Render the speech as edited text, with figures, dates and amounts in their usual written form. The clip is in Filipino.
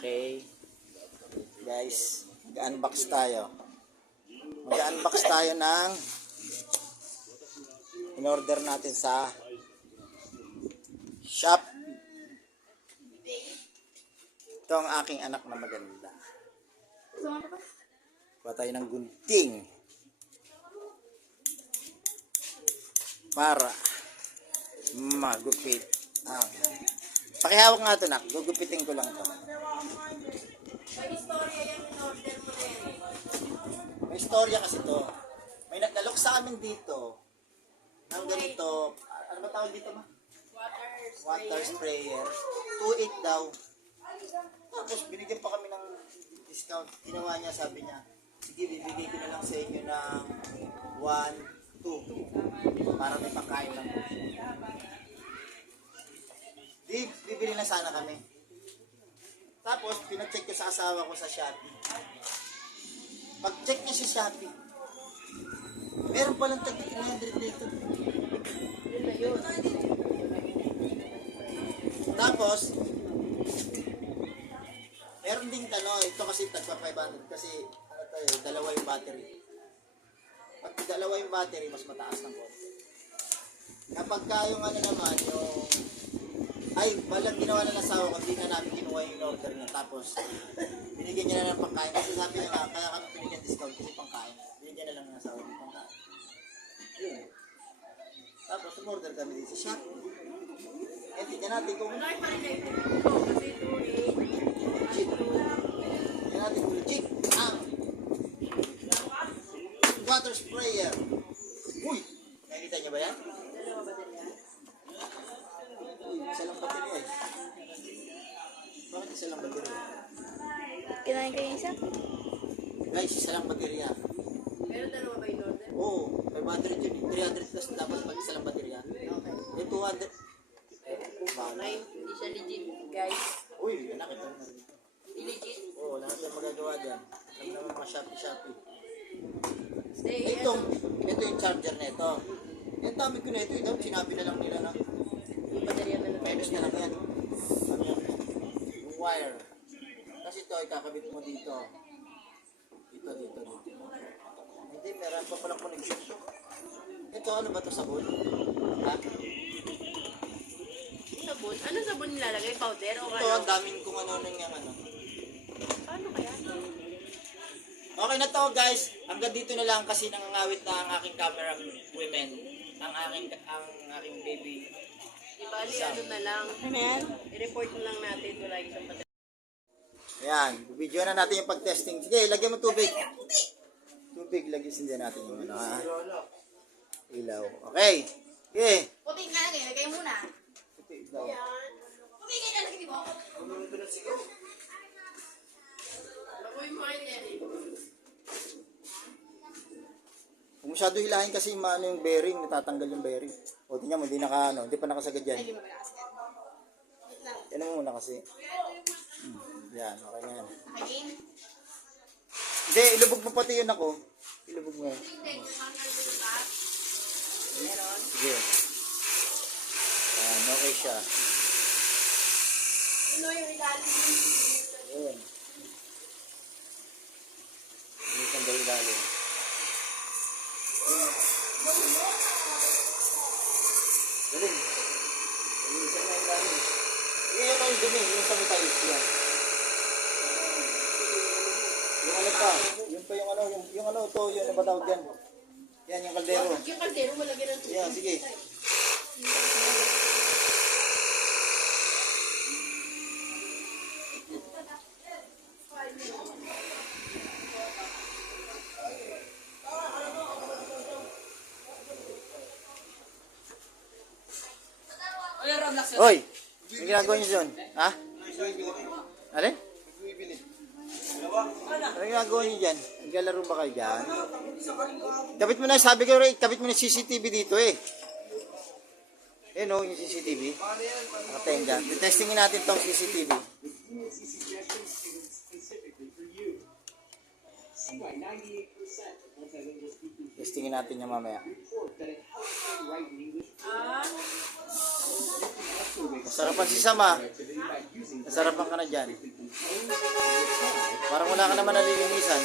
Okay. Guys, mag-unbox tayo. Mag-unbox tayo ng in-order natin sa shop. Ito ang aking anak na maganda. Kuha tayo ng gunting para magupit ang pakihawak nga ito, nak. Gugupitin ko lang ito. May istorya kasi ito. May nalok sa amin dito ng ganito. Ano ba tawag dito, ma? Water sprayer. 2.8 daw. Tapos binigyan pa kami ng discount. Ginawa niya, sabi niya, sige, bibigay ko na lang sa inyo ng 1, 2 para may pangkain lang. Di, bibili na sana kami. Tapos, pinacheck ko sa asawa ko sa Shopee. Pag-check niya sa Shopee, meron palang tag 300 dito. Tapos, meron ding ito kasi tagpa 500 kasi dalawa yung battery. Pag dalawa yung battery, mas mataas ng konti. Kapag yung naman, yung balang ginawa na nasawa ko, hindi na namin kinuha yung order niya. Tapos, binigyan niya na ng pangkain. Kasi sabi niya nga, kaya kami binigyan discount kasi pangkain. Binigyan na lang ng nasawa ng pangkain. Yun. Tapos, umorder kami dito sa shop. Tingnan natin kung legit. Tingnan natin kung legit ang water sprayer. Uy! Nakikita niyo ba yan? Isa lang baterya eh. Bakit isa lang baterya? Kinain kayo isa? Guys, isa lang baterya. Pero dalawa ba yung order? Oo, may battery dyan. 300 plus dapat pag isa lang baterya. Okay. Yung 200. Okay, hindi siya legit, guys. Uy, nakita mo na. Legit. Oo, lahat na magagawa dyan. Alam naman mga Shopee. Stay Ito yung charger na ito. Yung dami ko na ito. Sinabi na lang nila na. yung baterya na lang. Minus na lang yan. Ano yan? Yung wire. Kasi ito, ikakabit mo dito. Dito. Hindi, meron pa palang connection. Ito, ano ba ito? Sabon? Ha? Sabon? Anong sabon nilalagay? Powder o Ito, ang daming kung ano yung ano. Paano kaya? Okay na to, guys. Hanggang dito na lang kasi nangangawit na ang aking camera women. Ang aking baby. Di bali, ano na lang. Ano yan? I-report na lang natin. Wala isang baterya. Ayan, video na natin yung pag-testing. Sige, lagyan mo tubig. Tubig, lagyan natin yung ano, ha? Ilaw. Okay. Okay. Puti nga lagay. Lagay muna. Ilaw. Puti nga lagay, di ba? Lagoy mo rin yan eh. Kung masyado hilahin kasi yung bearing, natatanggal yung bearing. O, tingnan mo, hindi pa nakasagad yan. Yan mo muna kasi. Yan, okay na yan. Hindi, ilubog mo pati yun ako. Ilubog mo. Sige. Yan, okay siya. Ano yung ilalim? Ayan. Hindi kang dali-dali. Galing. Bilisan na yung dali. Iyan ang dumi, yung sa metallic yan. Yung ano pa, yung to, yung ano ba tawag yan? Yan, yung kaldero. Yung kaldero, malagyan ng tubig. Yan, sige. Hoy! May ginagawa niyo dyan? Ha? Alin? Ano ginagawa niyo dyan? Naglalaro ba kayo dyan? Kapit mo na, sabi ko rin, kapit mo na CCTV dito eh. Ayan o, yung CCTV. Nakatain dyan. Testingin natin tong CCTV. Testingin natin yung mamaya. Sarapan si Sama. Nasarapan ka na dyan. Parang wala ka naman nalilinisan.